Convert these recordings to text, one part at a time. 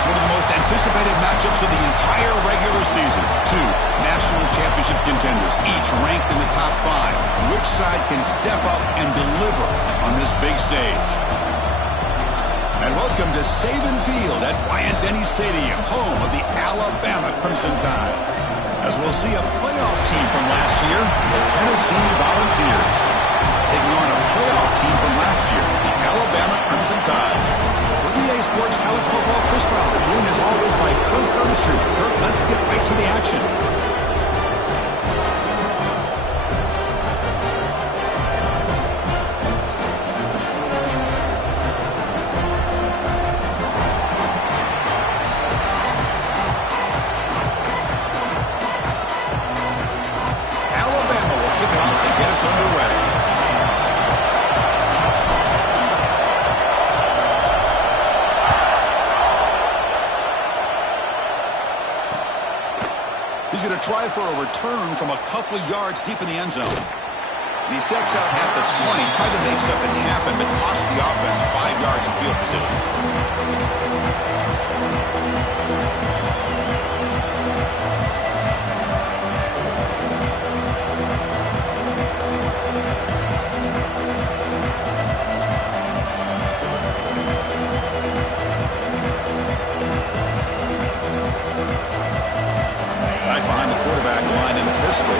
Next, one of the most anticipated matchups of the entire regular season. Two national championship contenders, each ranked in the top 5. Which side can step up and deliver on this big stage? And welcome to Saban Field at Bryant-Denny Stadium, home of the Alabama Crimson Tide. As we'll see a playoff team from last year, the Tennessee Volunteers, taking on a playoff team from last year, the Alabama Crimson Tide. For EA Sports College Football, Chris Fowler, joined as always by Kirk Herbstreit. Kirk, let's get right to the action. Alabama will kick it off and get us underway. He's going to try for a return from a couple of yards deep in the end zone. And he steps out at the 20, tried to make something happen, but cost the offense 5 yards in field position. Back behind the quarterback line in the pistol.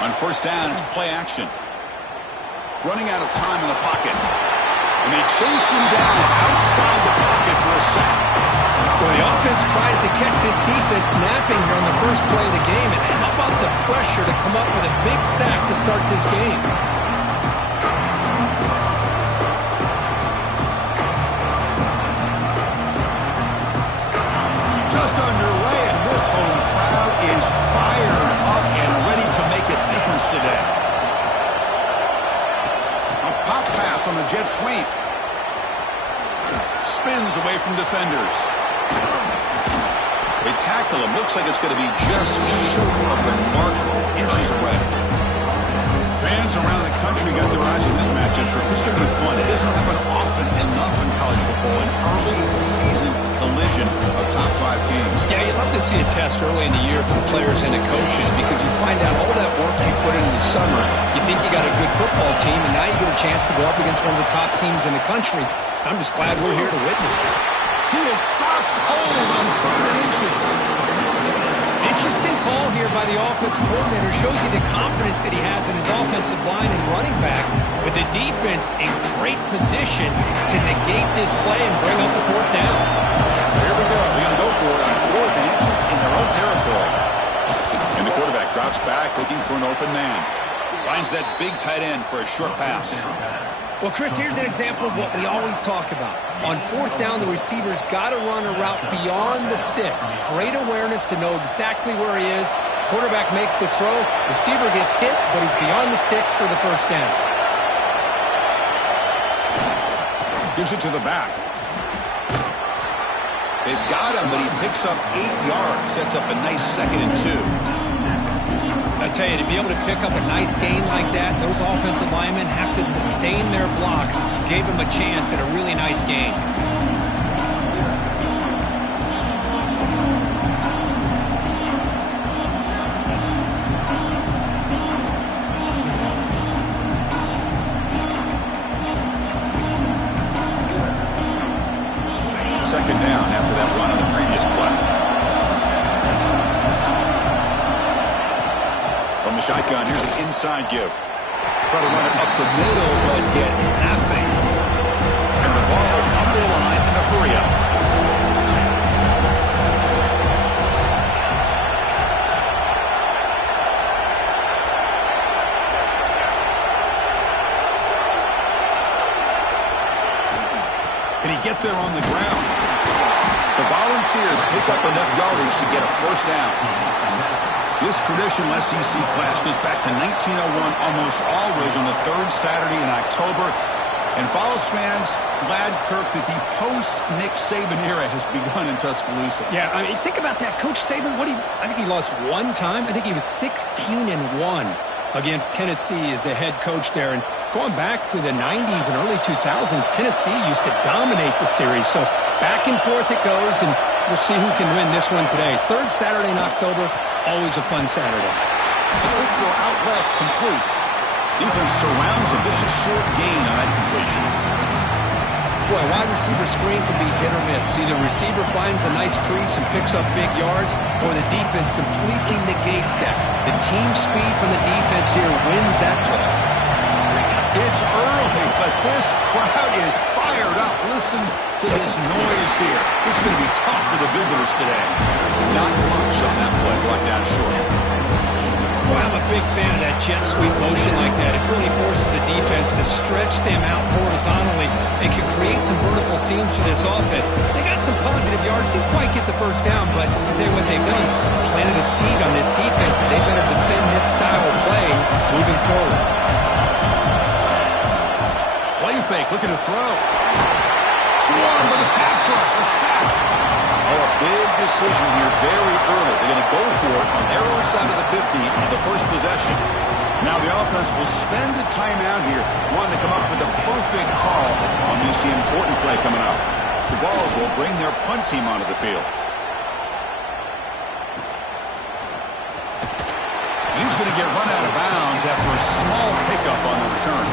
On first down, it's play action. Running out of time in the pocket. And they chase him down outside the pocket for a sack. Well, the offense tries to catch this defense napping here on the first play of the game. And how about the pressure to come up with a big sack to start this game? Just underway, and this home crowd is fired up and ready to make a difference today. A pop pass on the jet sweep. Spins away from defenders. They tackle him. Looks like it's going to be just short of the mark, inches away. Fans around the country got their eyes on this matchup. This is going to be fun. It doesn't happen often enough in college football. An early season collision of top 5 teams. Yeah, you'd love to see a test early in the year for the players and the coaches because you find out all that work you put in the summer. You think you got a good football team, and now you get a chance to go up against one of the top teams in the country. I'm just glad we're here to witness it. He is stopped cold on 3rd and inches. Interesting call here by the offensive coordinator. Shows you the confidence that he has in his offensive line and running back. With the defense in great position to negate this play and bring up the 4th down. So here we go. They're going to go for it on 4th and inches in their own territory. And the quarterback drops back looking for an open man. Finds that big tight end for a short pass. Well, Chris, here's an example of what we always talk about. On 4th down, the receiver's got to run a route beyond the sticks. Great awareness to know exactly where he is. Quarterback makes the throw. Receiver gets hit, but he's beyond the sticks for the 1st down. Gives it to the back. They've got him, but he picks up 8 yards. Sets up a nice 2nd and 2. I tell you, to be able to pick up a nice gain like that, those offensive linemen have to sustain their blocks. Gave him a chance at a really nice gain. Second down after that run on the previous play. From the shotgun, here's an inside give. Try to run it up the middle, but get nothing. And the Vols come to the line in a hurry up. Can he get there on the ground? The Volunteers pick up enough yardage to get a 1st down. This traditional SEC clash goes back to 1901, almost always on the 3rd Saturday in October. And Vols fans, glad, Kirk, that the post-Nick Saban era has begun in Tuscaloosa. Yeah, I mean, think about that. Coach Saban, I think he lost 1 time. I think he was 16-1 against Tennessee as the head coach there. And Going back to the 90s and early 2000s, Tennessee used to dominate the series. So back and forth it goes, and we'll see who can win this one today. Third Saturday in October, always a fun Saturday. Quick throw out left, complete. Defense surrounds him. Just a short gain on that completion. Boy, wide receiver screen can be hit or miss. Either receiver finds a nice crease and picks up big yards, or the defense completely negates that. The team speed from the defense here wins that play. It's early, but this crowd is fired up. Listen to this noise here. This is going to be tough for the visitors today. Not much on that play, brought down short. Boy, I'm a big fan of that jet sweep motion like that. It really forces the defense to stretch them out horizontally and can create some vertical seams for this offense. They got some positive yards. Didn't quite get the first down, but I'll tell you what they've done. Planted a seed on this defense, and they better defend this style of play moving forward. Play fake, looking to throw. Swarm with a pass rush, a sack. Oh, a big decision here very early. They're going to go for it on their own side of the 50 on the first possession. Now the offense will spend a timeout here, wanting to come up with the perfect call on this important play coming up. The Vols will bring their punt team onto the field. He's going to get run out of bounds after a small pickup on the return.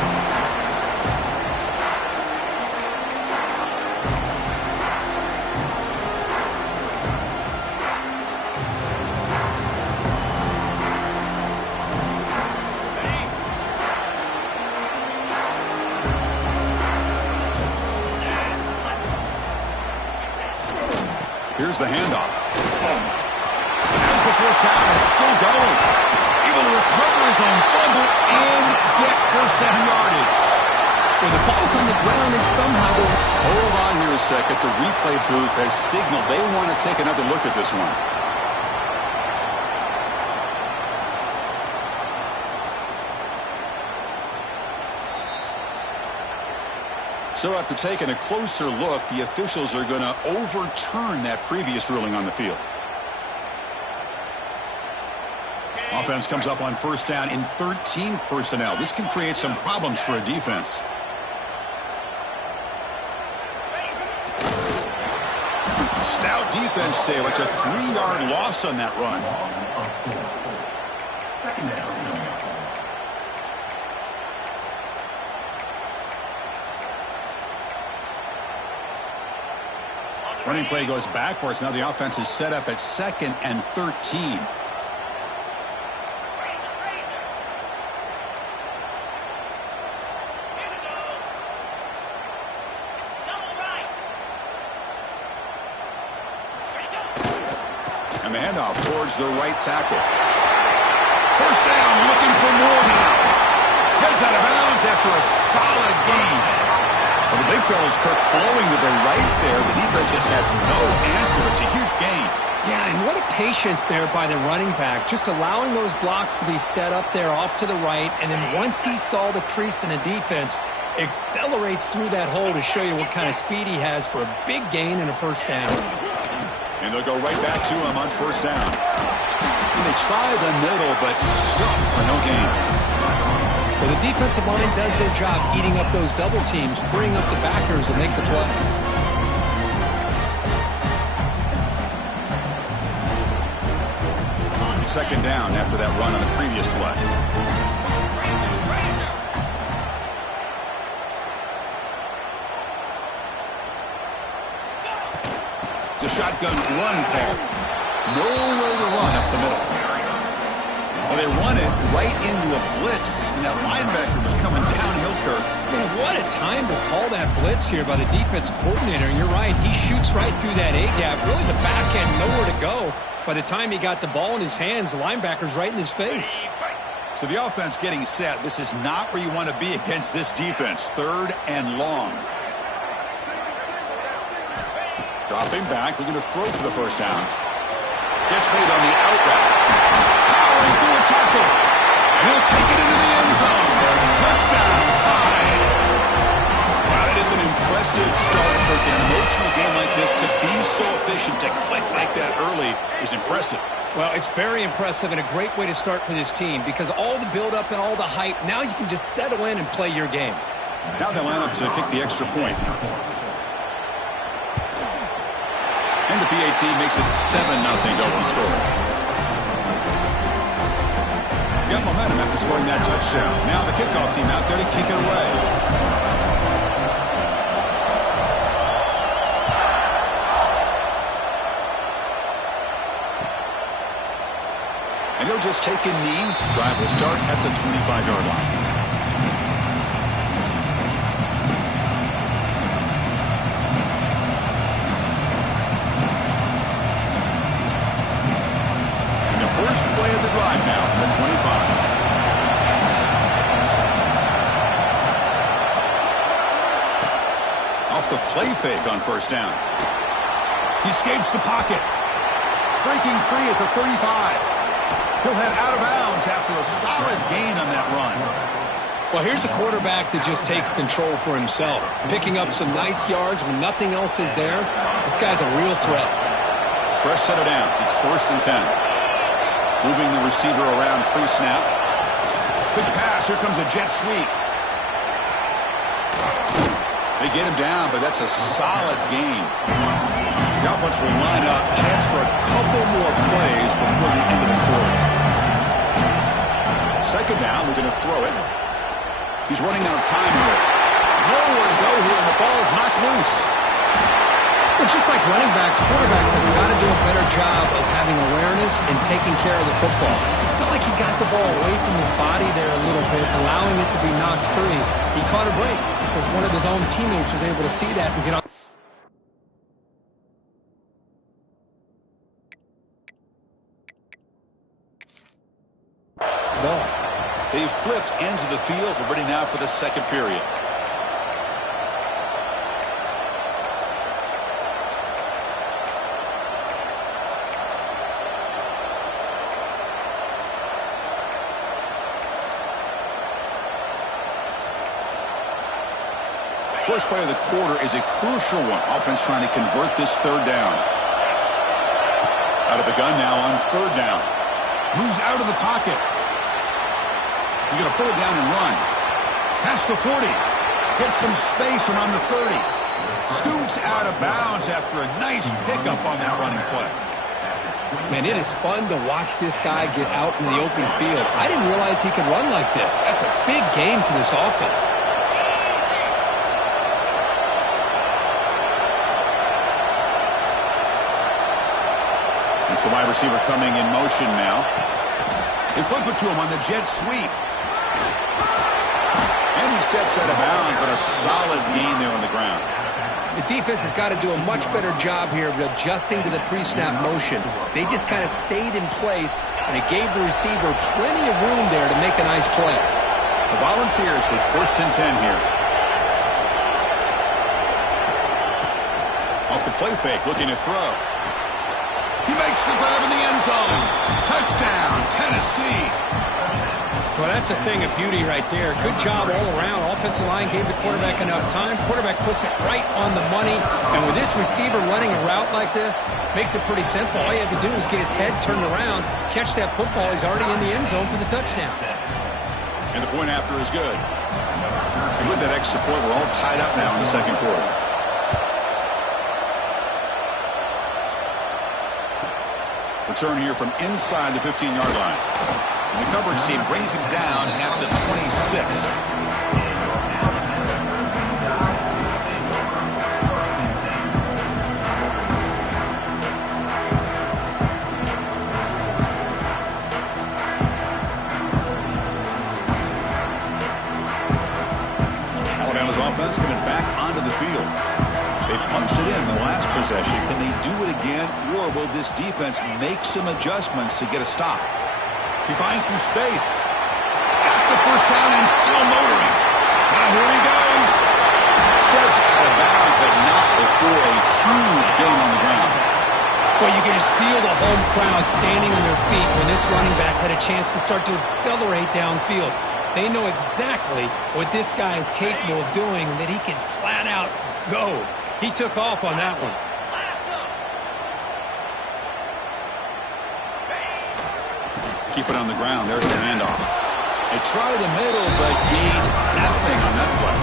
Here's the handoff. As the first down is still going. Able to recover his own fumble and get first down yardage. Well, the ball's on the ground and somehow... Hold on here a second. The replay booth has signaled they want to take another look at this one. So after taking a closer look, the officials are going to overturn that previous ruling on the field. Offense comes up on first down in 13 personnel. This can create some problems for a defense. Stout defense there. It's a 3-yard loss on that run. Second down. Running play goes backwards. Now the offense is set up at 2nd and 13. And the handoff towards the right tackle. First down, looking for more now. Gets out of bounds after a solid gain. Well, the big fella's Kirk flowing with the right there. The defense just has no answer. It's a huge gain. Yeah, and what a patience there by the running back. Just allowing those blocks to be set up there off to the right. And then once he saw the crease in the defense, accelerates through that hole to show you what kind of speed he has for a big gain and a first down. And they'll go right back to him on first down. And they try the middle, but stuck for no gain. Well, the defensive line does their job eating up those double teams, freeing up the backers to make the play. Second down after that run on the previous play. It's a shotgun run call. Nowhere to run up the middle. Well, they run it right into a blitz, and that linebacker was coming downhill, Kirk. Man, what a time to call that blitz here by the defensive coordinator. And you're right, he shoots right through that A-gap. Really, the back had nowhere to go. By the time he got the ball in his hands, the linebacker's right in his face. So the offense getting set. This is not where you want to be against this defense. 3rd and long. Dropping back, looking to throw for the first down. Catch made on the out route. Powering through a tackle. He'll take it into the end zone. Touchdown, tied. Wow, that is an impressive start for an emotional game like this, to be so efficient, to click like that early is impressive. Well, it's very impressive and a great way to start for this team because all the build-up and all the hype, now you can just settle in and play your game. Now they line up to kick the extra point. And the PAT makes it 7-0 to open score. Got momentum after scoring that touchdown. Now the kickoff team out there to kick it away. And he'll just take a knee. Drive will start at the 25-yard line. First play of the drive now, the 25. Off the play fake on first down. He escapes the pocket. Breaking free at the 35. He'll head out of bounds after a solid gain on that run. Well, here's a quarterback that just takes control for himself. Picking up some nice yards when nothing else is there. This guy's a real threat. Fresh set of downs. It's 1st and 10. Moving the receiver around pre-snap. Big pass. Here comes a jet sweep. They get him down, but that's a solid gain. The offense will line up. Chance for a couple more plays before the end of the quarter. Second down. We're going to throw it. He's running out of time here. Nowhere to go here, and the ball is knocked loose. Well, just like running backs, quarterbacks have got to do a better job of having awareness and taking care of the football. I felt like he got the ball away from his body there a little bit, allowing it to be knocked free. He caught a break because one of his own teammates was able to see that and get on. Ball. They've flipped ends of the field. We're ready now for the second period. First play of the quarter is a crucial one. Offense trying to convert this third down. Out of the gun now on third down. Moves out of the pocket. He's going to pull it down and run. Past the 40. Gets some space around the 30. Scoots out of bounds after a nice pickup on that running play. Man, it is fun to watch this guy get out in the open field. I didn't realize he could run like this. That's a big game for this offense. It's the wide receiver coming in motion now. They flip it to him on the jet sweep. And he steps out of bounds, but a solid gain there on the ground. The defense has got to do a much better job here of adjusting to the pre-snap motion. They just kind of stayed in place, and it gave the receiver plenty of room there to make a nice play. The Volunteers with 1st and 10 here. Off the play fake, looking to throw. He makes the grab in the end zone. Touchdown, Tennessee. Well, that's a thing of beauty right there. Good job all around. Offensive line gave the quarterback enough time. Quarterback puts it right on the money. And with this receiver running a route like this, makes it pretty simple. All you have to do is get his head turned around, catch that football. He's already in the end zone for the touchdown. And the point after is good. And with that extra point, we're all tied up now in the second quarter. Return here from inside the 15-yard line. And the coverage team brings him down at the 26. Alabama's offense coming back onto the field. They punched it in the last possession. Can they do it again, or will this defense make some adjustments to get a stop? He finds some space. He's got the first down and still motoring. Now here he goes. Steps out of bounds, but not before a huge gain on the ground. Well, you can just feel the home crowd standing on their feet when this running back had a chance to start to accelerate downfield. They know exactly what this guy is capable of doing and that he can flat out go. He took off on that one. Keep it on the ground. There's the handoff. They try the middle, but gain nothing on that play.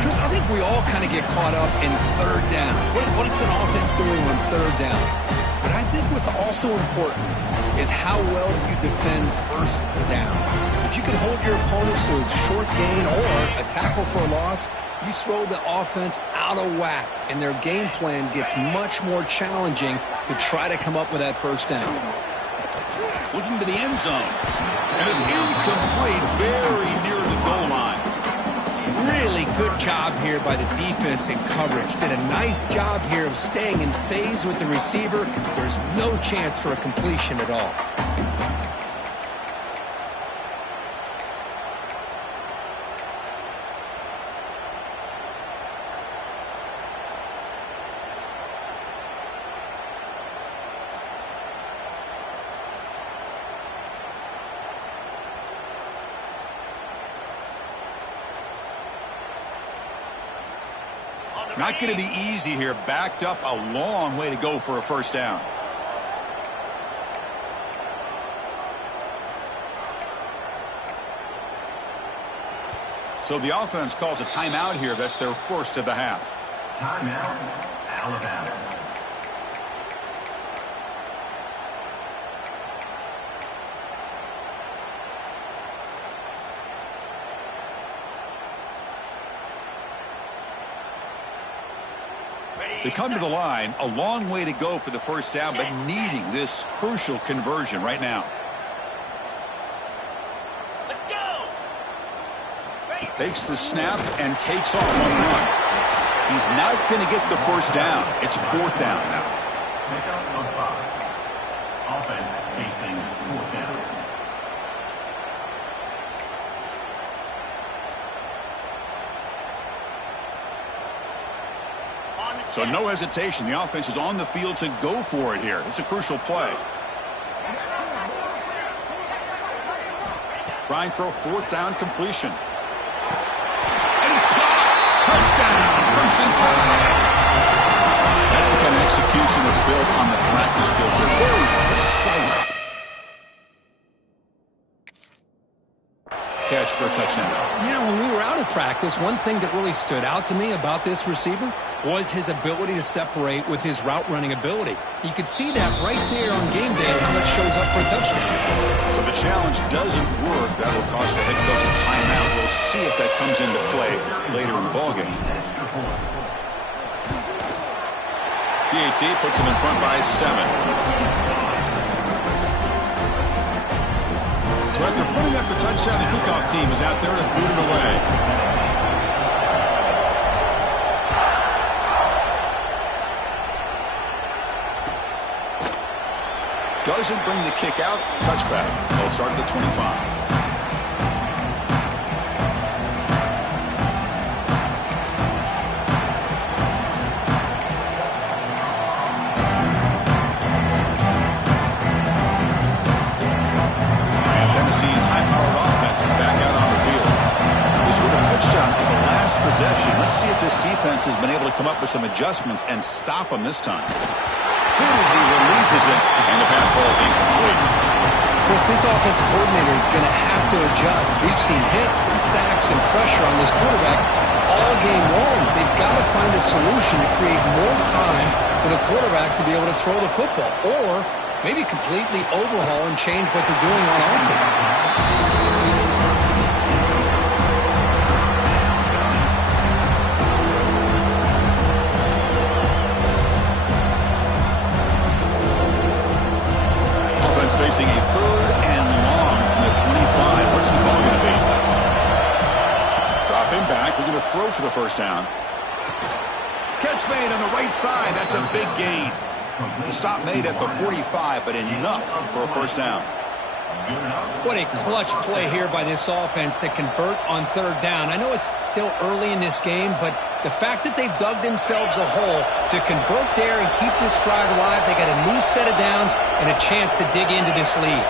Chris, I think we all kind of get caught up in third down. What's an offense doing on third down? But I think what's also important is how well you defend first down. If you can hold your opponents to a short gain or a tackle for a loss, you throw the offense out of whack, and their game plan gets much more challenging to try to come up with that first down. Looking to the end zone. And it's incomplete, very near the goal line. Really good job here by the defense in coverage. Did a nice job here of staying in phase with the receiver. There's no chance for a completion at all. Not going to be easy here. Backed up a long way to go for a first down. So the offense calls a timeout here. That's their first of the half. Timeout, Alabama. They come to the line, a long way to go for the first down, but needing this crucial conversion right now. Let's go. Takes the snap and takes off on the run. He's not going to get the first down. It's fourth down now. Pickup of 5. Offense facing fourth down. So no hesitation. The offense is on the field to go for it here. It's a crucial play. Trying for a fourth down completion. And it's caught. Touchdown from Ncaa26. That's the kind of execution that's built on the practice field. They're very precise. Catch for a touchdown. You know, when we were out of practice, one thing that really stood out to me about this receiver was his ability to separate with his route running ability. You could see that right there on game day and how it shows up for a touchdown. So the challenge doesn't work. That will cost the head coach a timeout. We'll see if that comes into play later in the ballgame. PAT puts him in front by 7. So after putting up the touchdown, the kickoff team is out there to boot it away. Doesn't bring the kick out. Touchback. They'll start at the 25. Tennessee's high-powered offense is back out on the field. They scored a touchdown on the last possession. Let's see if this defense has been able to come up with some adjustments and stop them this time. Good as he releases it, and the pass ball is incomplete. Chris, this offensive coordinator is going to have to adjust. We've seen hits and sacks and pressure on this quarterback all game long. They've got to find a solution to create more time for the quarterback to be able to throw the football, or maybe completely overhaul and change what they're doing on offense. Facing a third and long from the 25. What's the call going to be? Drop him back. We're going to throw for the first down. Catch made on the right side. That's a big gain. The stop made at the 45, but enough for a first down. What a clutch play here by this offense to convert on third down. I know it's still early in this game, but the fact that they've dug themselves a hole to convert there and keep this drive alive, they got a new set of downs and a chance to dig into this lead.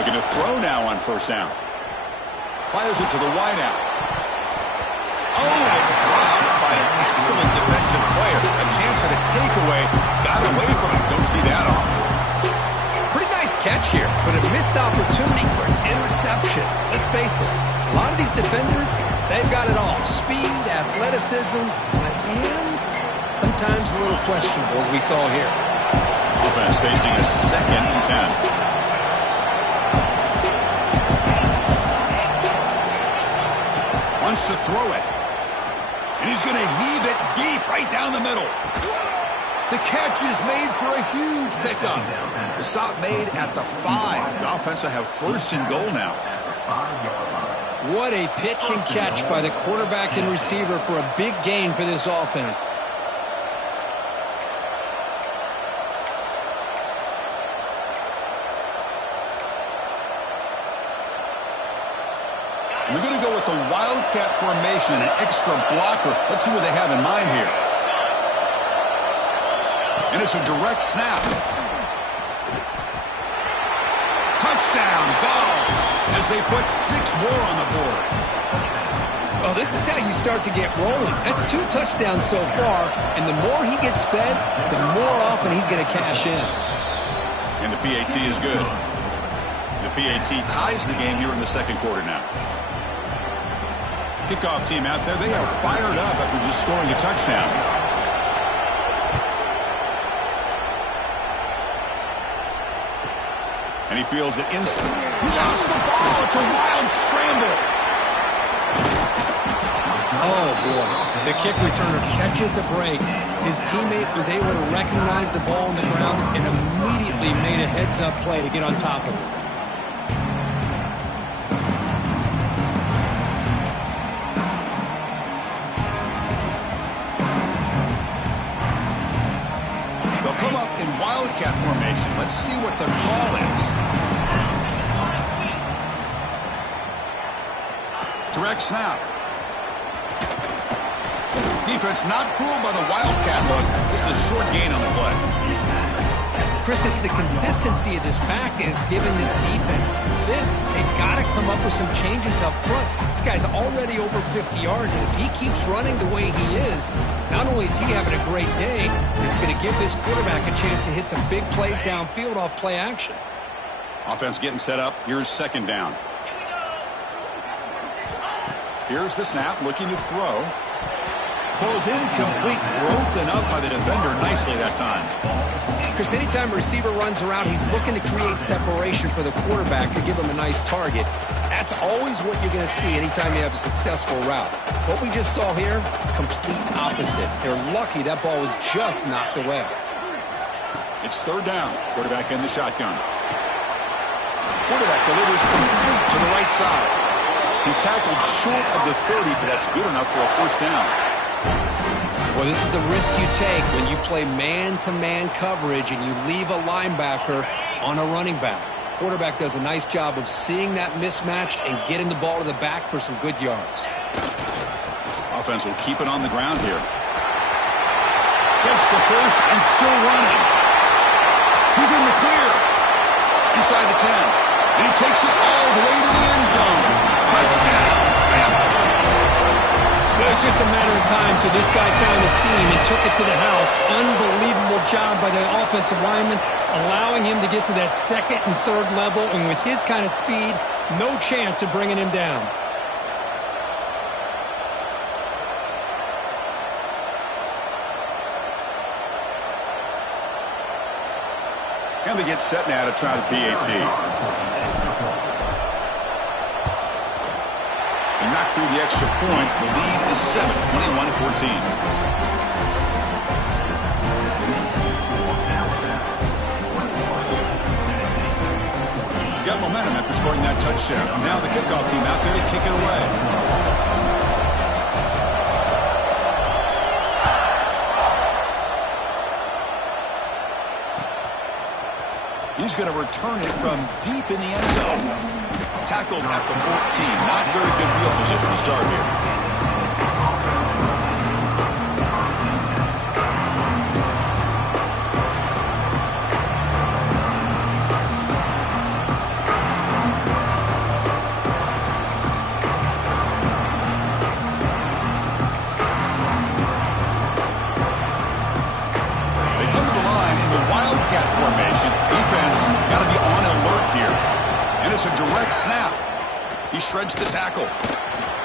Looking to throw now on first down. Fires it to the wideout. Oh, and it's dropped by an excellent defensive player. A chance at a takeaway. Got away from him. Don't see that often. Pretty nice catch here, but a missed opportunity for an interception. Let's face it, a lot of these defenders, they've got it all. Speed, athleticism, but hands, sometimes a little questionable, as we saw here. Offense facing a 2nd and 10. Wants to throw it. And he's going to heave it deep right down the middle. The catch is made for a huge pickup. The stop made at the 5. The offense will have 1st and goal now. What a pitch and catch by the quarterback and receiver for a big gain for this offense. We're going to go with the Wildcat formation and an extra blocker. Let's see what they have in mind here. And it's a direct snap. Touchdown, Vols, as they put 6 more on the board. Well, this is how you start to get rolling. That's 2 touchdowns so far, and the more he gets fed, the more often he's going to cash in. And the PAT is good. The PAT ties the game here in the 2nd quarter now. Kickoff team out there, they are fired up after just scoring a touchdown. And he fields it instantly. He lost the ball. It's a wild scramble. Oh, boy. The kick returner catches a break. His teammate was able to recognize the ball on the ground and immediately made a heads-up play to get on top of it. Come up in Wildcat formation. Let's see what the call is. Direct snap. Defense not fooled by the Wildcat look. Just a short gain on the play. Chris, it's the consistency of this back is giving this defense fits. They've got to come up with some changes up front. This guy's already over 50 yards, and if he keeps running the way he is, not only is he having a great day, but it's going to give this quarterback a chance to hit some big plays downfield off play action. Offense getting set up. Here's 2nd down. Here's the snap, looking to throw. Falls incomplete, broken up by the defender nicely that time. Chris, anytime a receiver runs around, he's looking to create separation for the quarterback to give him a nice target. That's always what you're going to see anytime you have a successful route. What we just saw here, complete opposite. They're lucky that ball was just knocked away. It's 3rd down. Quarterback in the shotgun. Quarterback delivers complete to the right side. He's tackled short of the 30, but that's good enough for a 1st down. Well, this is the risk you take when you play man-to-man coverage and you leave a linebacker on a running back. Quarterback does a nice job of seeing that mismatch and getting the ball to the back for some good yards. Offense will keep it on the ground here. Gets the 1st and still running. He's in the clear. Inside the 10. And he takes it all the way to the end zone. Touchdown. It was just a matter of time till this guy found a seam and took it to the house. Unbelievable job by the offensive lineman, allowing him to get to that 2nd and 3rd level, and with his kind of speed, no chance of bringing him down. And they get set now to try the PAT. And knocked through the extra point. The lead is 7, 21-14. Got momentum after scoring that touchdown. Now the kickoff team out there to kick it away. He's going to return it from deep in the end zone. Tackled at the 14. Not very good field position to start here. the Wildcat formation. Defense got to be on alert here. And it's a direct snap. He shreds the tackle.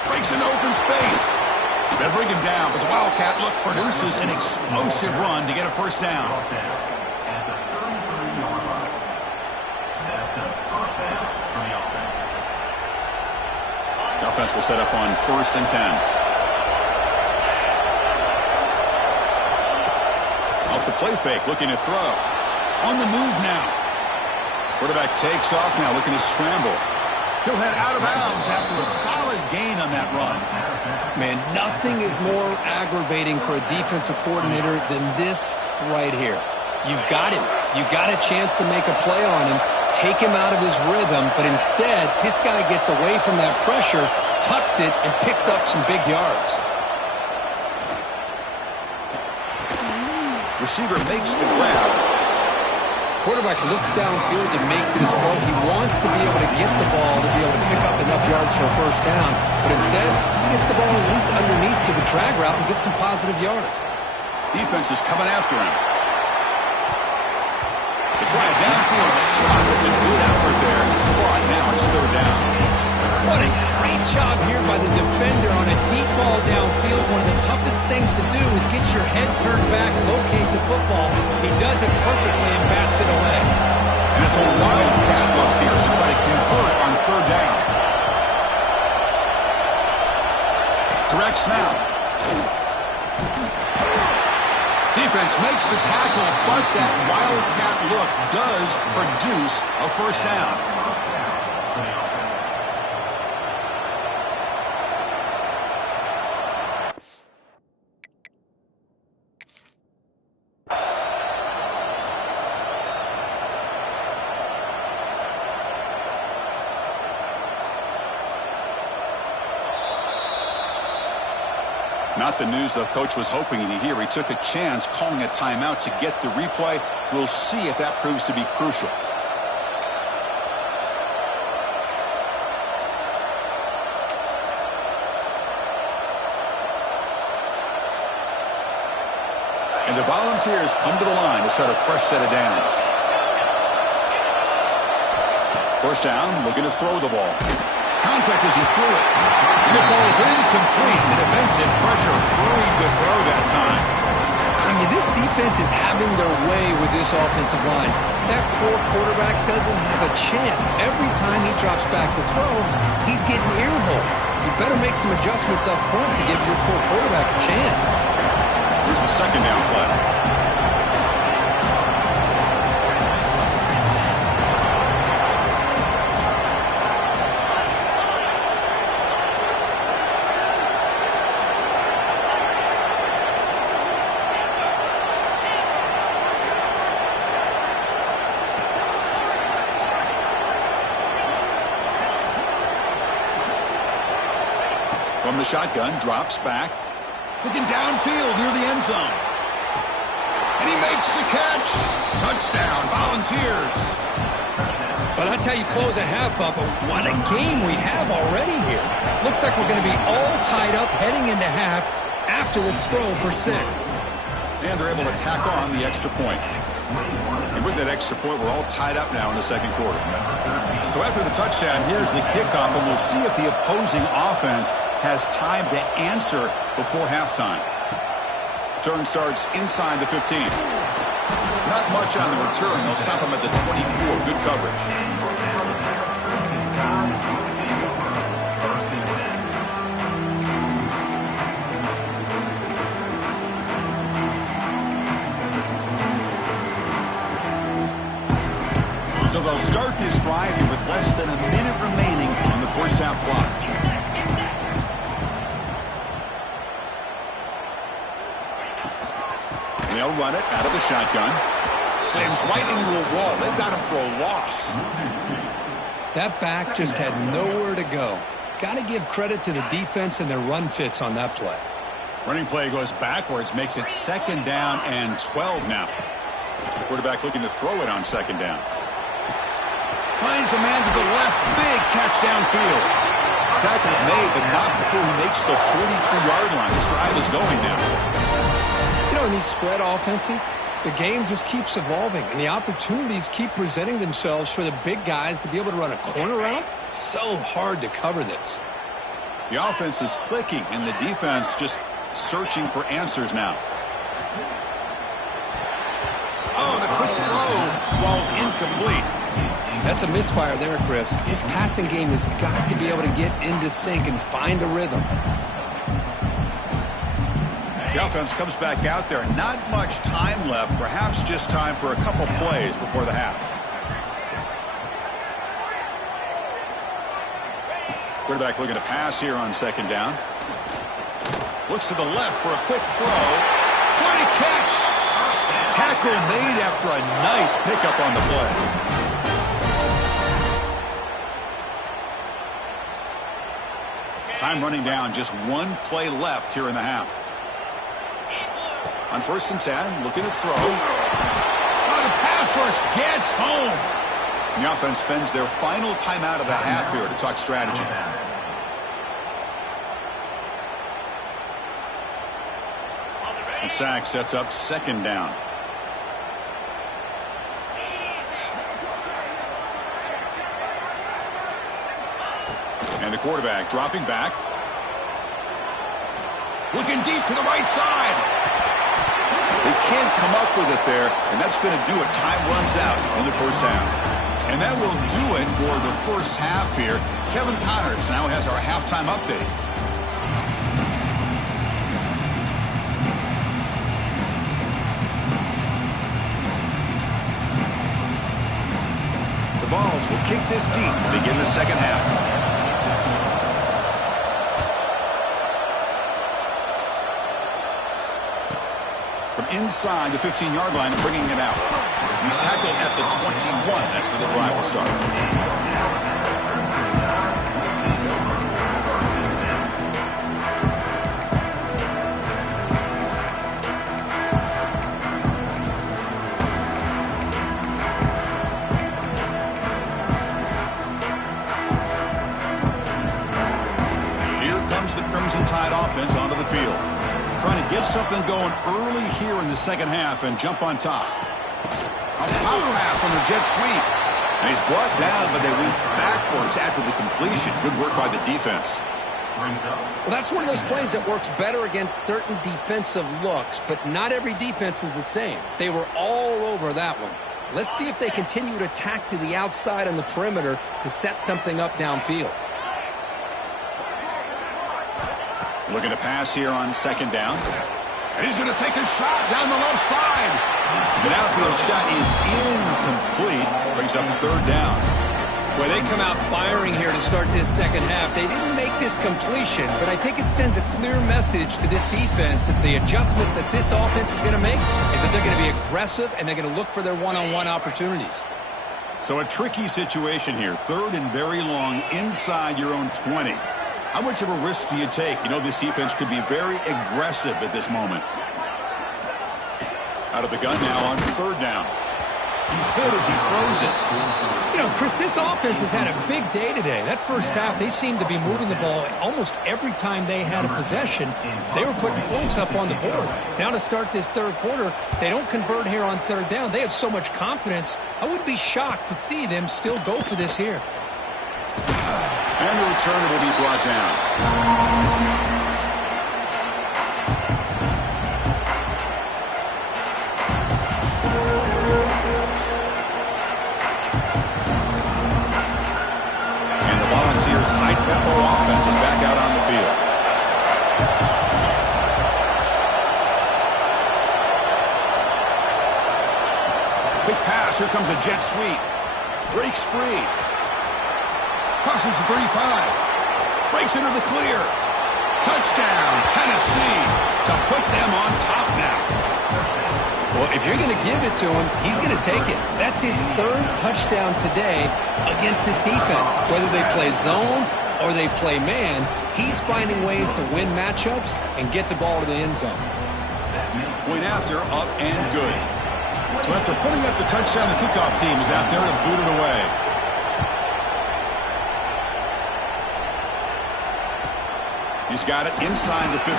Breaks into open space. They bring him down, but the Wildcat look produces an explosive run to get a first down. At the 33-yard line. That's a first down for the offense. The offense will set up on 1st and 10. Off the play fake, looking to throw. On the move now. Quarterback takes off now, looking to scramble. He'll head out of bounds after a solid gain on that run. Man, nothing is more aggravating for a defensive coordinator than this right here. You've got him. You've got a chance to make a play on him, take him out of his rhythm, but instead, this guy gets away from that pressure, tucks it, and picks up some big yards. Receiver makes the grab. Quarterback looks downfield to make this throw. He wants to be able to get the ball to be able to pick up enough yards for a first down, but instead, he gets the ball at least underneath to the drag route and gets some positive yards. Defense is coming after him. They try a downfield shot. It's a good effort there. But now it's 3rd down. What a great job here by the defender on a deep ball downfield. One of the toughest things to do is get your head turned back, locate the football. He does it perfectly and bats it away. And it's a Wildcat look here to try to convert on 3rd down. Direct snap. Defense makes the tackle, but that Wildcat look does produce a first down. Not the news the coach was hoping to hear. He took a chance calling a timeout to get the replay. We'll see if that proves to be crucial. And the Volunteers come to the line to set a fresh set of downs. First down, looking to throw the ball. Contact as he threw it. And it falls incomplete. The defensive pressure hurried the throw that time. I mean, this defense is having their way with this offensive line. That poor quarterback doesn't have a chance. Every time he drops back to throw, he's getting earholed. You better make some adjustments up front to give your poor quarterback a chance. Here's the 2nd down play. From the shotgun, drops back. Looking downfield near the end zone. And he makes the catch. Touchdown, Volunteers. Well, that's how you close a half up. But what a game we have already here. Looks like we're going to be all tied up heading into half after the throw for 6. And they're able to tack on the extra point. And with that extra point, we're all tied up now in the 2nd quarter. So after the touchdown, here's the kickoff, and we'll see if the opposing offense has time to answer before halftime. Turn starts inside the 15. Not much on the return. They'll stop him at the 24. Good coverage. So they'll start this drive here with less than a minute remaining on the first half clock. They'll run it out of the shotgun. Slams right into a wall. They've got him for a loss. That back just had nowhere to go. Got to give credit to the defense and their run fits on that play. Running play goes backwards, makes it 2nd down and 12 now. Quarterback looking to throw it on 2nd down. Finds a man to the left. Big catch downfield. Tackle's made, but not before he makes the 43-yard line. This drive is going now. You know, In these spread offenses, the game just keeps evolving, and the opportunities keep presenting themselves for the big guys to be able to run a corner route. So hard to cover this. The offense is clicking, and the defense just searching for answers now. Oh, the quick throw falls incomplete. That's a misfire there, Chris. His passing game has got to be able to get into sync and find a rhythm. The offense comes back out there. Not much time left. Perhaps just time for a couple plays before the half. Quarterback looking to pass here on second down. Looks to the left for a quick throw. What a catch! Tackle made after a nice pickup on the play. Time running down. Just one play left here in the half. On 1st and 10, looking to throw. Oh, the pass rush gets home. The offense spends their final timeout of the half here to talk strategy. Ncaa sets up second down. And the quarterback dropping back. Looking deep to the right side. They can't come up with it there, and that's going to do it. Time runs out in the first half. And that will do it for the first half here. Kevin Connors now has our halftime update. The Vols will kick this deep to begin the second half. From inside the 15-yard line, bringing it out. He's tackled at the 21. That's where the drive will start. Here comes the Crimson Tide offense onto the field. Trying to get something going early here in the second half and jump on top. A pop pass on the jet sweep. And he's brought down, but they went backwards after the completion. Good work by the defense. Well, that's one of those plays that works better against certain defensive looks, but not every defense is the same. They were all over that one. Let's see if they continue to attack to the outside on the perimeter to set something up downfield. Looking to pass here on second down. And he's going to take a shot down the left side. The outfield shot is incomplete. Brings up third down. Well, they come out firing here to start this second half. They didn't make this completion, but I think it sends a clear message to this defense that the adjustments that this offense is going to make is that they're going to be aggressive and they're going to look for their one-on-one opportunities. So a tricky situation here. Third and very long inside your own 20. How much of a risk do you take? You know, this defense could be very aggressive at this moment. Out of the gun now on third down. He's hit as he throws it. You know, Chris, this offense has had a big day today. That first half, they seemed to be moving the ball almost every time they had a possession. They were putting points up on the board. Now to start this third quarter, they don't convert here on third down. They have so much confidence. I would be shocked to see them still go for this here. And the return will be brought down. And the Volunteers' high-tempo offense is back out on the field. Quick pass. Here comes a jet sweep. Breaks free. Crosses the 35. Breaks into the clear. Touchdown, Tennessee, to put them on top now. Well, if you're going to give it to him, he's going to take it. That's his third touchdown today against this defense. Whether they play zone or they play man, he's finding ways to win matchups and get the ball to the end zone. Point after, up and good. So after putting up the touchdown, the kickoff team is out there to boot it away. He's got it inside the 15.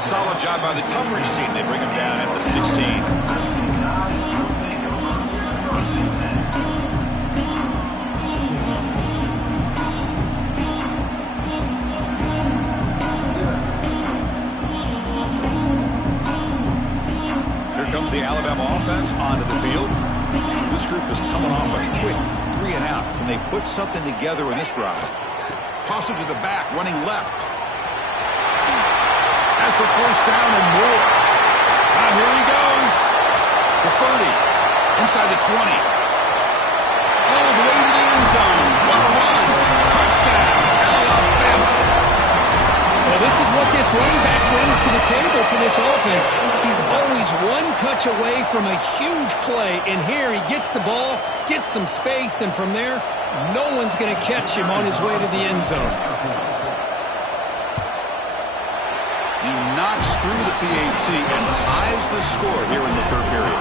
Solid job by the coverage team. They bring him down at the 16. Comes the Alabama offense onto the field. This group is coming off a quick 3 and out. Can they put something together in this drive? Toss it to the back, running left. Has the first down and more. Here he goes. The 30. Inside the 20. All the way to the end zone. What a run. Touchdown, Alabama. Well, this is what this running back brings to the table for this offense. He's always one touch away from a huge play, and here he gets the ball, gets some space, and from there, no one's going to catch him on his way to the end zone. He knocks through the PAT and ties the score here in the third period.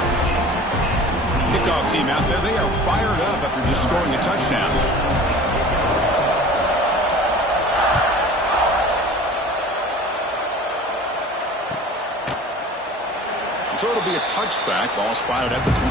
Kickoff team out there, they are fired up after just scoring a touchdown. So it'll be a touchback. Ball spotted at the 25.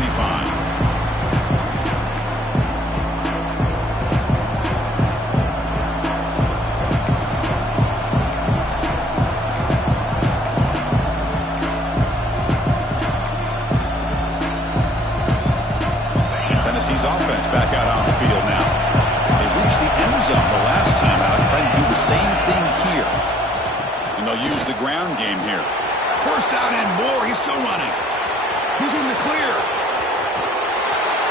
Tennessee's offense back out on the field now. They reached the end zone the last time out, trying to do the same thing here. And they'll use the ground game here. First down and more. He's still running. He's in the clear.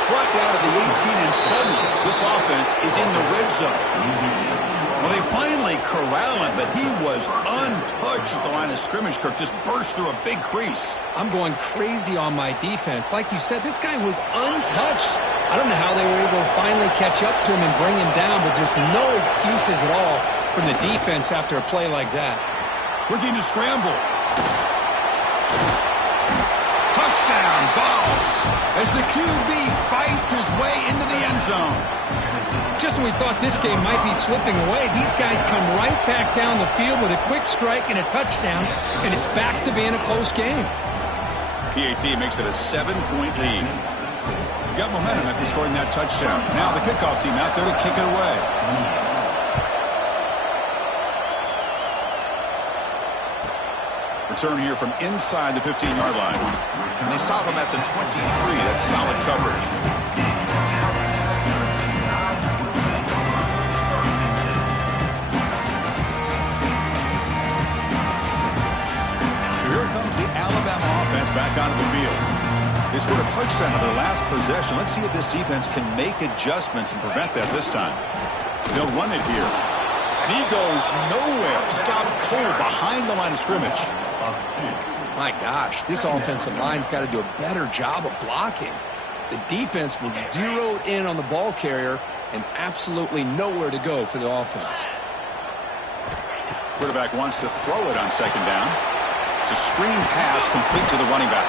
Brought down to the 18, and suddenly this offense is in the red zone. Well, they finally corral him, but he was untouched at the line of scrimmage. Kirk just burst through a big crease. I'm going crazy on my defense. Like you said, this guy was untouched. I don't know how they were able to finally catch up to him and bring him down, but just no excuses at all from the defense after a play like that. Looking to scramble. Touchdown, balls, as the QB fights his way into the end zone. Just when we thought this game might be slipping away, these guys come right back down the field with a quick strike and a touchdown, and it's back to being a close game. PAT makes it a 7-point lead. Got momentum after scoring that touchdown. Now the kickoff team out there to kick it away. Return here from inside the 15-yard line. And they stop him at the 23. That's solid coverage. So here comes the Alabama offense back onto the field. They scored a touchdown on their last possession. Let's see if this defense can make adjustments and prevent that this time. They'll run it here. And he goes nowhere. Stopped cold behind the line of scrimmage. My gosh, this offensive line's got to do a better job of blocking. The defense was zeroed in on the ball carrier and absolutely nowhere to go for the offense. Quarterback wants to throw it on second down. It's a screen pass complete to the running back.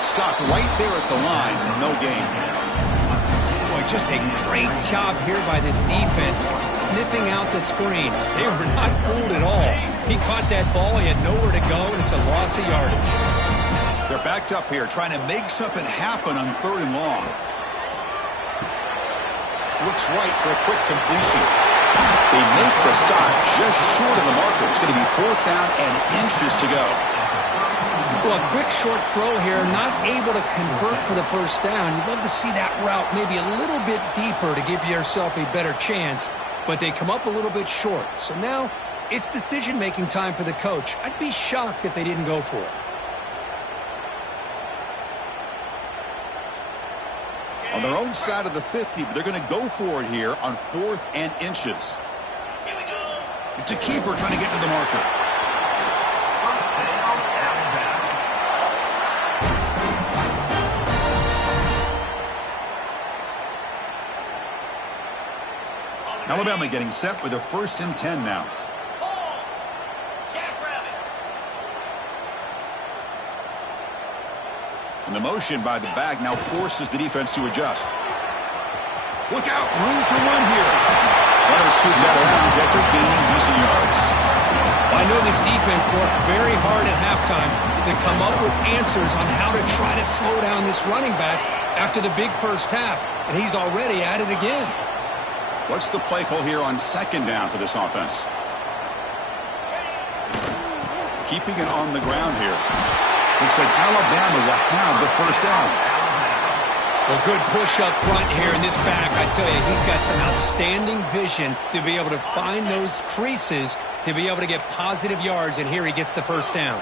Stopped right there at the line. No gain. Boy, just a great job here by this defense, sniffing out the screen. They were not fooled at all. He caught that ball. He had nowhere to go, and it's a loss of yardage. They're backed up here, trying to make something happen on third and long. Looks right for a quick completion. They make the stop just short of the marker. It's going to be fourth down and inches to go. Well, a quick short throw here, not able to convert for the first down. You'd love to see that route maybe a little bit deeper to give yourself a better chance, but they come up a little bit short. So now it's decision-making time for the coach. I'd be shocked if they didn't go for it. On their own side of the 50, but they're going to go for it here on fourth and inches. It's a keeper trying to get to the marker. Alabama getting set with a 1st and 10 now. And the motion by the back now forces the defense to adjust. Look out, room to run here. Runner scoots out of bounds after gaining decent yards. Well, I know this defense worked very hard at halftime to come up with answers on how to try to slow down this running back after the big first half, and he's already at it again. What's the play call here on second down for this offense? Keeping it on the ground here. Looks like Alabama will have the first down. Well, good push up front here in this back. I tell you, he's got some outstanding vision to be able to find those creases to be able to get positive yards, and here he gets the first down.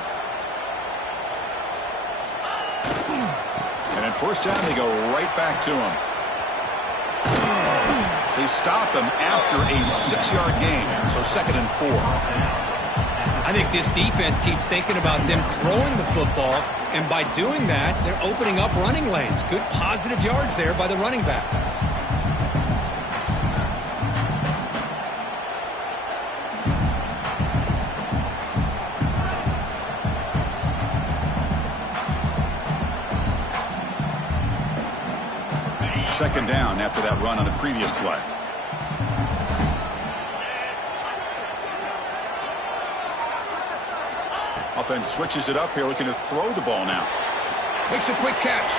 And then first down, they go right back to him. They stop him after a 6-yard gain, so 2nd and 4. I think this defense keeps thinking about them throwing the football, and by doing that, they're opening up running lanes. Good positive yards there by the running back. Second down after that run on the previous play. Offense switches it up here, looking to throw the ball now. Makes a quick catch.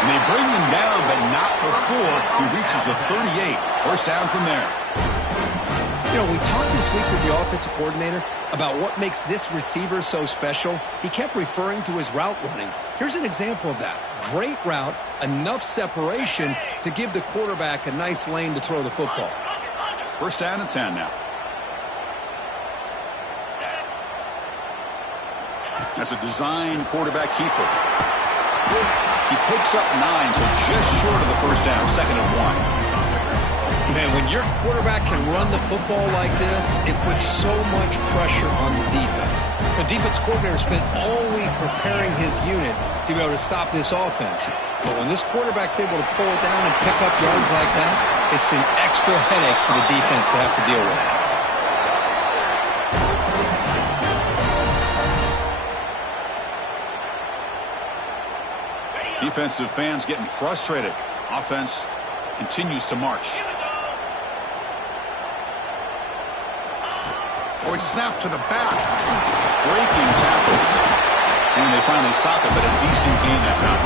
And they bring him down, but not before he reaches the 38. First down from there. You know, we talked this week with the offensive coordinator about what makes this receiver so special. He kept referring to his route running. Here's an example of that. Great route, enough separation to give the quarterback a nice lane to throw the football. First down and 10 now. That's a design quarterback keeper. He picks up 9, so just short of the first down, 2nd and 1. Man, when your quarterback can run the football like this, it puts so much pressure on the defense. The defense coordinator spent all week preparing his unit to be able to stop this offense. But when this quarterback's able to pull it down and pick up yards like that, it's an extra headache for the defense to have to deal with. Defensive fans getting frustrated. Offense continues to march. Oh, it's snapped to the back. Breaking tackles. And they finally stop it, but a decent gain that time.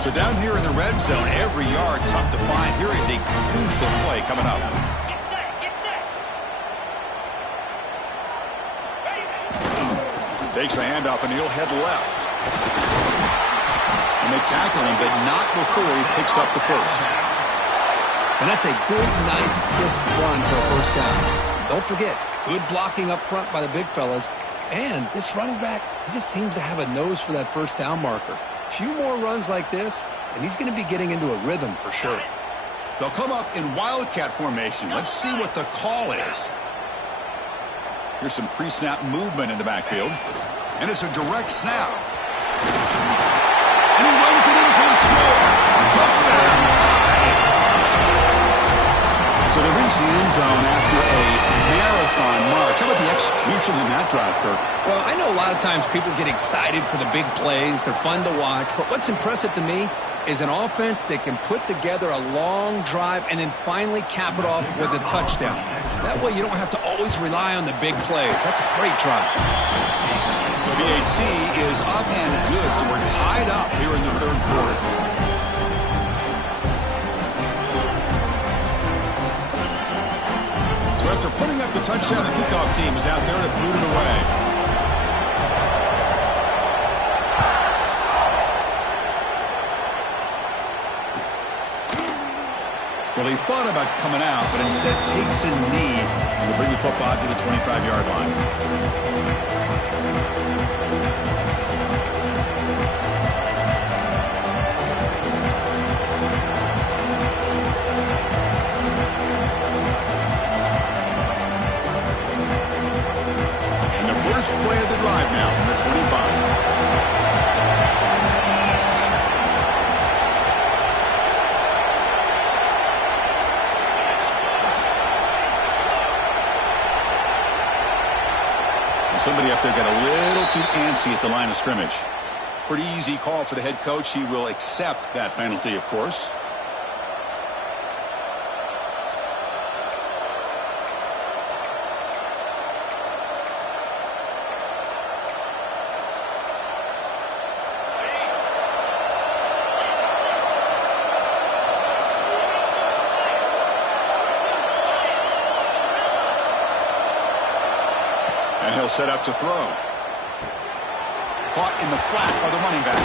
So down here in the red zone, every yard tough to find. Here is a crucial play coming up. Get set, get set. Takes the handoff and he'll head left. And they tackle him, but not before he picks up the first. And that's a good, nice, crisp run for a first down. Don't forget, good blocking up front by the big fellas. And this running back, he just seems to have a nose for that first down marker. A few more runs like this, and he's going to be getting into a rhythm for sure. They'll come up in wildcat formation. Let's see what the call is. Here's some pre-snap movement in the backfield. And it's a direct snap. And he runs it in for the score. Touchdown tie. So they reach the end zone after a marathon march. How about the execution in that drive, Kirk? Well, I know a lot of times people get excited for the big plays. They're fun to watch. But what's impressive to me is an offense that can put together a long drive and then finally cap it off with a touchdown. That way you don't have to always rely on the big plays. That's a great drive. The BAT is up and good, so we're tied up here in the third quarter. So after putting up the touchdown, the kickoff team is out there to boot it away. Well, he thought about coming out, but instead takes a knee to bring the football to the 25-yard line. And the first play of the drive now from the 25. Somebody up there got a little too antsy at the line of scrimmage. Pretty easy call for the head coach. He will accept that penalty, of course. And he'll set up to throw. Caught in the flat by the running back.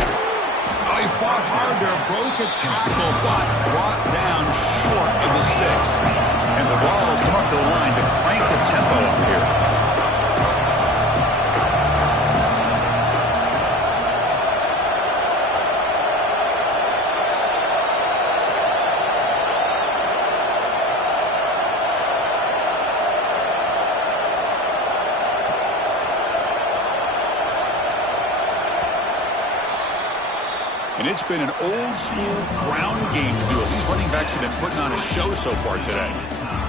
Oh, he fought hard there, broke a tackle, but brought down short of the sticks. And the Vols come up to the line to crank the tempo up here. And it's been an old-school ground game to do it. These running backs have been putting on a show so far today.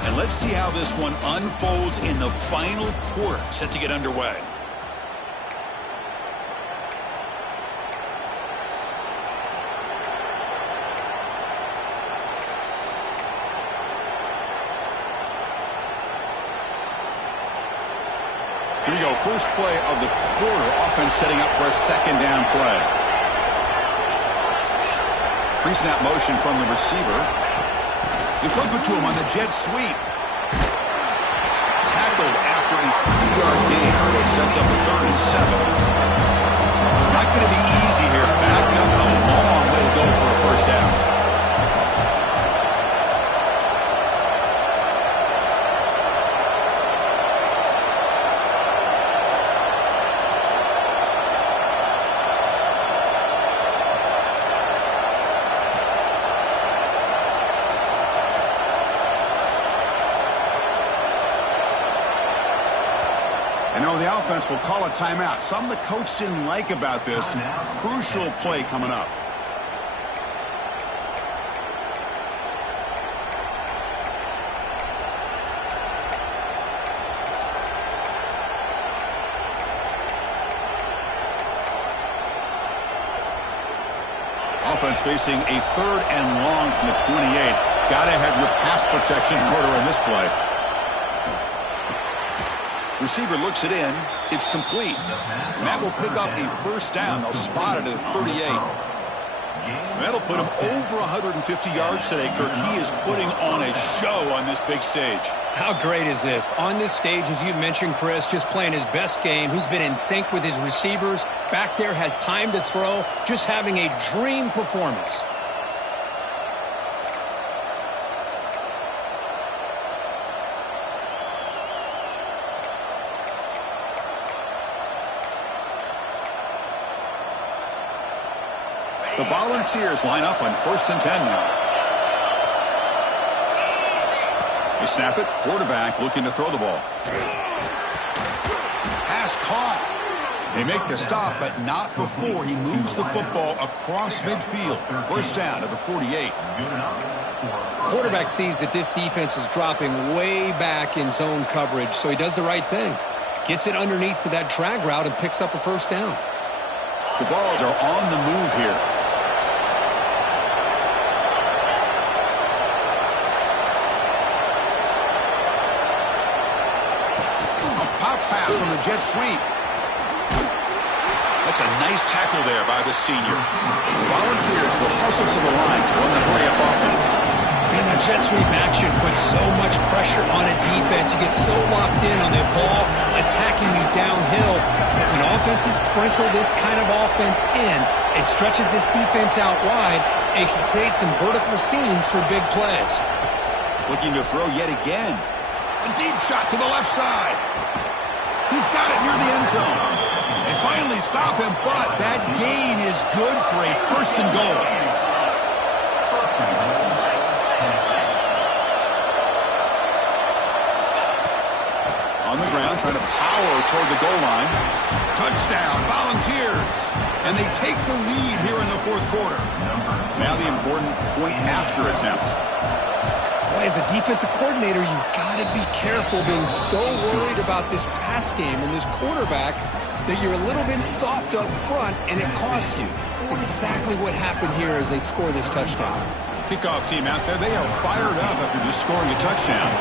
And let's see how this one unfolds in the final quarter, set to get underway. Here we go, first play of the quarter. Offense setting up for a second down play. Pre-snap motion from the receiver. They flip it to him on the jet sweep. Tackled after a 3-yard gain, so it sets up a 3rd and 7. Not going to be easy here. Backed up a long way to go for a first down. And now the offense will call a timeout. Something the coach didn't like about this. Crucial play coming up. Offense facing a 3rd and long from the 28. Got to have your pass protection in order in this play. Receiver looks it in. It's complete. And that will pick up a first down. They'll spot it at 38. That'll put him over 150 yards today, Kirk. He is putting on a show on this big stage. How great is this? On this stage, as you mentioned, Chris, just playing his best game. He's been in sync with his receivers. Back there, has time to throw. Just having a dream performance. The Volunteers line up on 1st and 10 now. They snap it. Quarterback looking to throw the ball. Pass caught. They make the stop, but not before he moves the football across midfield. First down to the 48. Quarterback sees that this defense is dropping way back in zone coverage, so he does the right thing. Gets it underneath to that drag route and picks up a first down. The Vols are on the move here. Pass on the jet sweep. That's a nice tackle there by the senior. Volunteers will hustle to the line to run the hurry-up offense. Man, that jet sweep action puts so much pressure on a defense. You get so locked in on the ball attacking you downhill. But when offenses sprinkle this kind of offense in, it stretches this defense out wide and can create some vertical seams for big plays. Looking to throw yet again. A deep shot to the left side. He's got it near the end zone. They finally stop him, but that gain is good for a 1st and goal. On the ground, trying to power toward the goal line. Touchdown, Volunteers. And they take the lead here in the 4th quarter. Now the important point after attempt. Boy, as a defensive coordinator, you've got to be careful being so worried about this pass game and this quarterback that you're a little bit soft up front, and it costs you. It's exactly what happened here as they score this touchdown. Kickoff team out there, they are fired up after just scoring a touchdown.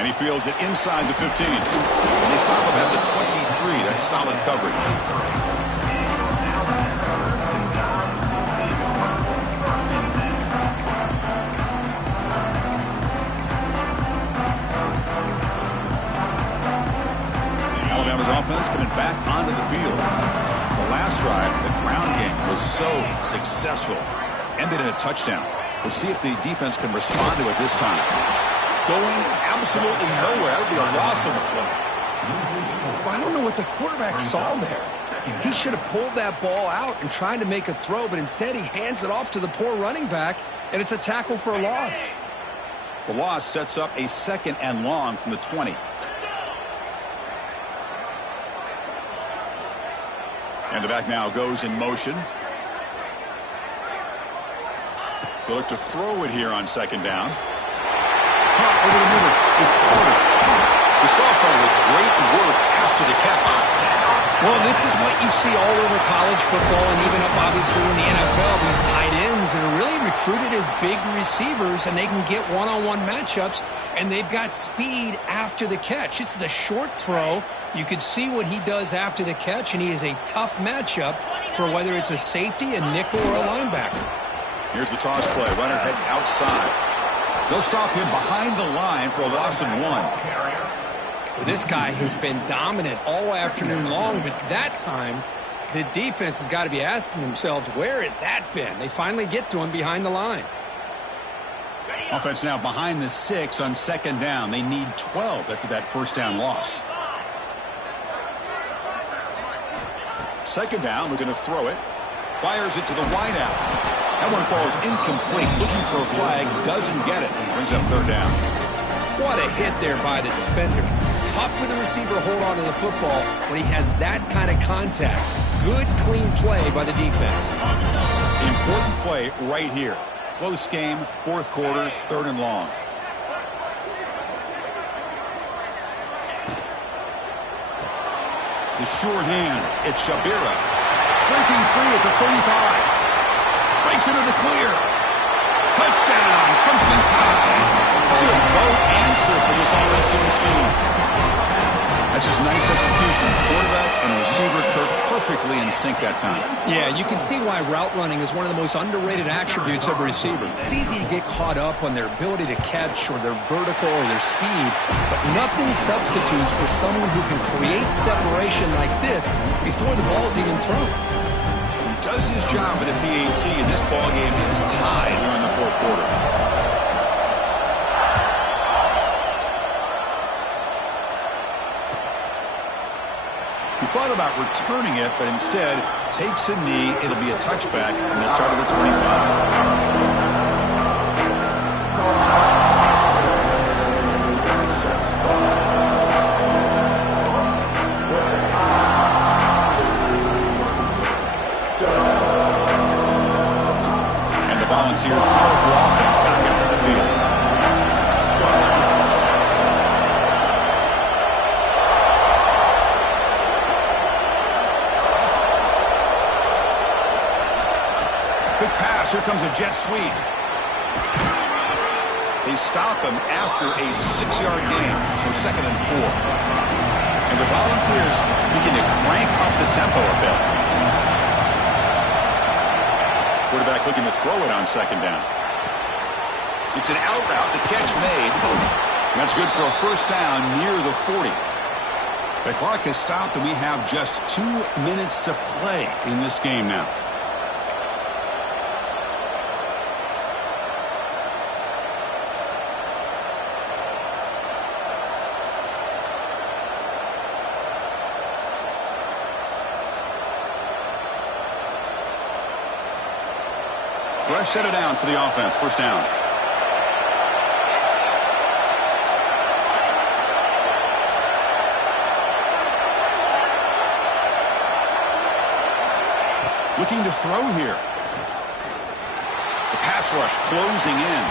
And he fields it inside the 15. And they stop him at the 23. That's solid coverage. Offense coming back onto the field. The last drive, the ground game was so successful. Ended in a touchdown. We'll see if the defense can respond to it this time. Going absolutely nowhere. That would be a loss of the play. Well, I don't know what the quarterback saw there. He should have pulled that ball out and tried to make a throw, but instead he hands it off to the poor running back, and it's a tackle for a loss. The loss sets up a 2nd and long from the 20. And the back now goes in motion. He'll look to throw it here on 2nd down. Caught over the middle. It's Carter. The sophomore with great work after the catch. Well, this is what you see all over college football and even up obviously in the NFL. These tight ends that are really recruited as big receivers, and they can get one-on-one matchups, and they've got speed after the catch. This is a short throw. You can see what he does after the catch, and he is a tough matchup for whether it's a safety, a nickel, or a linebacker. Here's the toss play. Runner heads outside. They'll stop him behind the line for a loss of 1. Well, this guy has been dominant all afternoon long, but that time the defense has got to be asking themselves, where has that been? They finally get to him behind the line. Offense now behind the 6 on 2nd down. They need 12 after that 1st down loss. 2nd down, looking to throw it. Fires it to the wideout. That one falls incomplete. Looking for a flag, doesn't get it. Brings up 3rd down. What a hit there by the defender. Tough for the receiver to hold on to the football when he has that kind of contact. Good, clean play by the defense. Important play right here. Close game, 4th quarter, 3rd and long. The sure hands. It's Shabira. Breaking free at the 35. Breaks into the clear. Touchdown, Crimson Tide. Still no answer for this offensive machine. That's just nice execution. Quarterback and receiver Kirk perfectly in sync that time. Yeah, you can see why route running is one of the most underrated attributes of a receiver. It's easy to get caught up on their ability to catch or their vertical or their speed, but nothing substitutes for someone who can create separation like this before the ball's even thrown. He does his job with the PAT, and this ball game is tied here in the 4th quarter. He thought about returning it, but instead takes a knee. It'll be a touchback from the start of the 25. And the Volunteers' powerful offense back out on the field. Quick pass. Here comes a jet sweep. They stop him after a 6-yard gain, so 2nd and 4. And the Volunteers begin to crank up the tempo a bit. Quarterback looking to throw it on 2nd down. It's an out route. The catch made. That's good for a 1st down near the 40. The clock has stopped, and we have just 2 minutes to play in this game now. Fresh set of downs for the offense. 1st down. Looking to throw here. The pass rush closing in.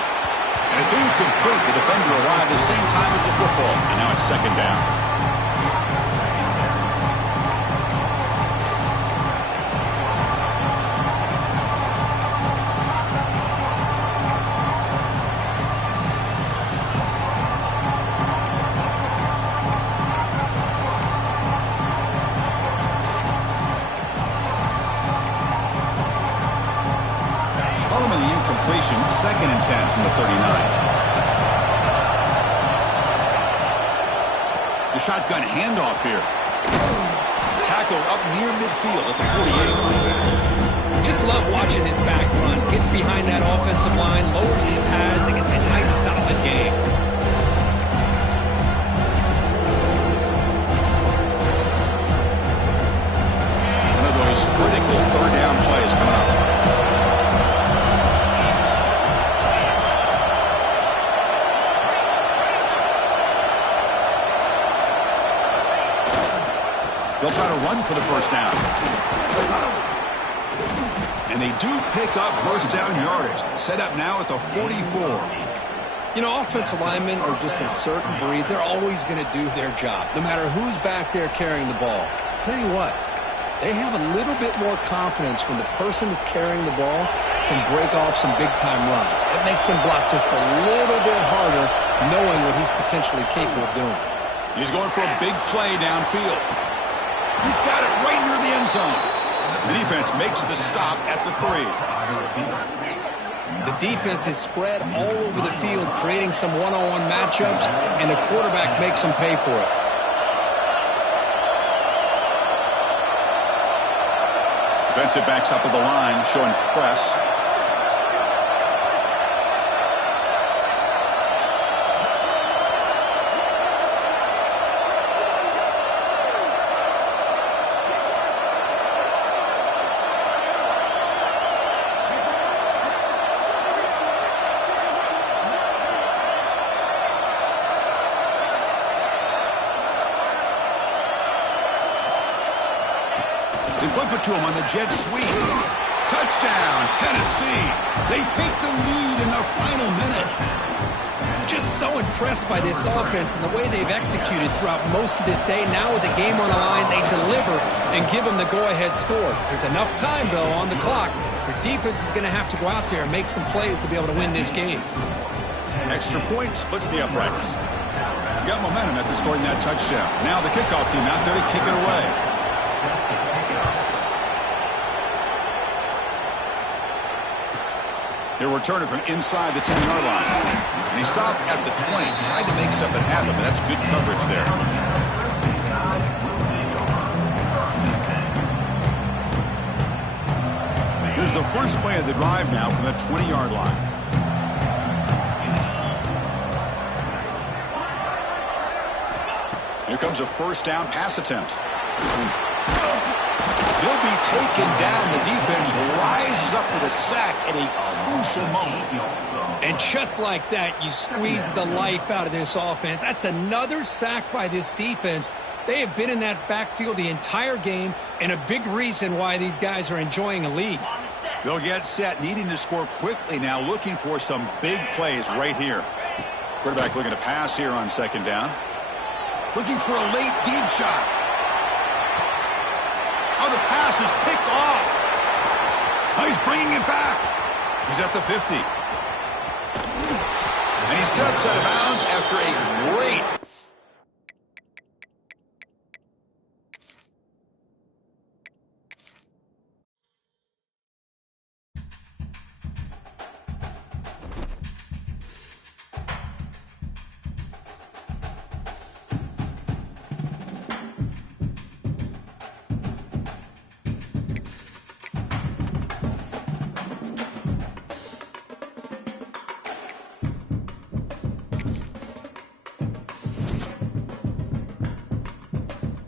And it's incomplete. The defender arrived at the same time as the football. And now it's second down. Second and 10 from the 39. The shotgun handoff here. Tackle up near midfield at the 48. Just love watching this back run. Gets behind that offensive line, lowers his pads, and gets a nice solid game. One of those critical third down plays coming up. They'll try to run for the first down. And they do pick up first down yardage. Set up now at the 44. You know, offensive linemen are just a certain breed. They're always going to do their job, no matter who's back there carrying the ball. I'll tell you what, they have a little bit more confidence when the person that's carrying the ball can break off some big-time runs. That makes them block just a little bit harder, knowing what he's potentially capable of doing. He's going for a big play downfield. He's got it right near the end zone. The defense makes the stop at the 3. The defense is spread all over the field, creating some one-on-one matchups, and the quarterback makes them pay for it. Defensive backs up at the line, showing press. They flip it to him on the jet sweep. Touchdown, Tennessee. They take the lead in the final minute. Just so impressed by this offense and the way they've executed throughout most of this day. Now with the game on the line, they deliver and give them the go-ahead score. There's enough time, though, on the clock. The defense is going to have to go out there and make some plays to be able to win this game. Extra point splits the uprights. Got momentum after scoring that touchdown. Now the kickoff team out there to kick it away. He'll return it from inside the 10-yard line. And he stopped at the 20. Tried to make something happen, but that's good coverage there. Here's the first play of the drive now from the 20-yard line. Here comes a first down pass attempt. He'll be taken down. The defense rises up with a sack at a crucial moment. And just like that, you squeeze the life out of this offense. That's another sack by this defense. They have been in that backfield the entire game, and a big reason why these guys are enjoying a lead. They'll get set, needing to score quickly now, looking for some big plays right here. Quarterback looking to pass here on second down. Looking for a late deep shot. Oh, the pass is picked off. Oh, he's bringing it back. He's at the 50. And he steps out of bounds after a great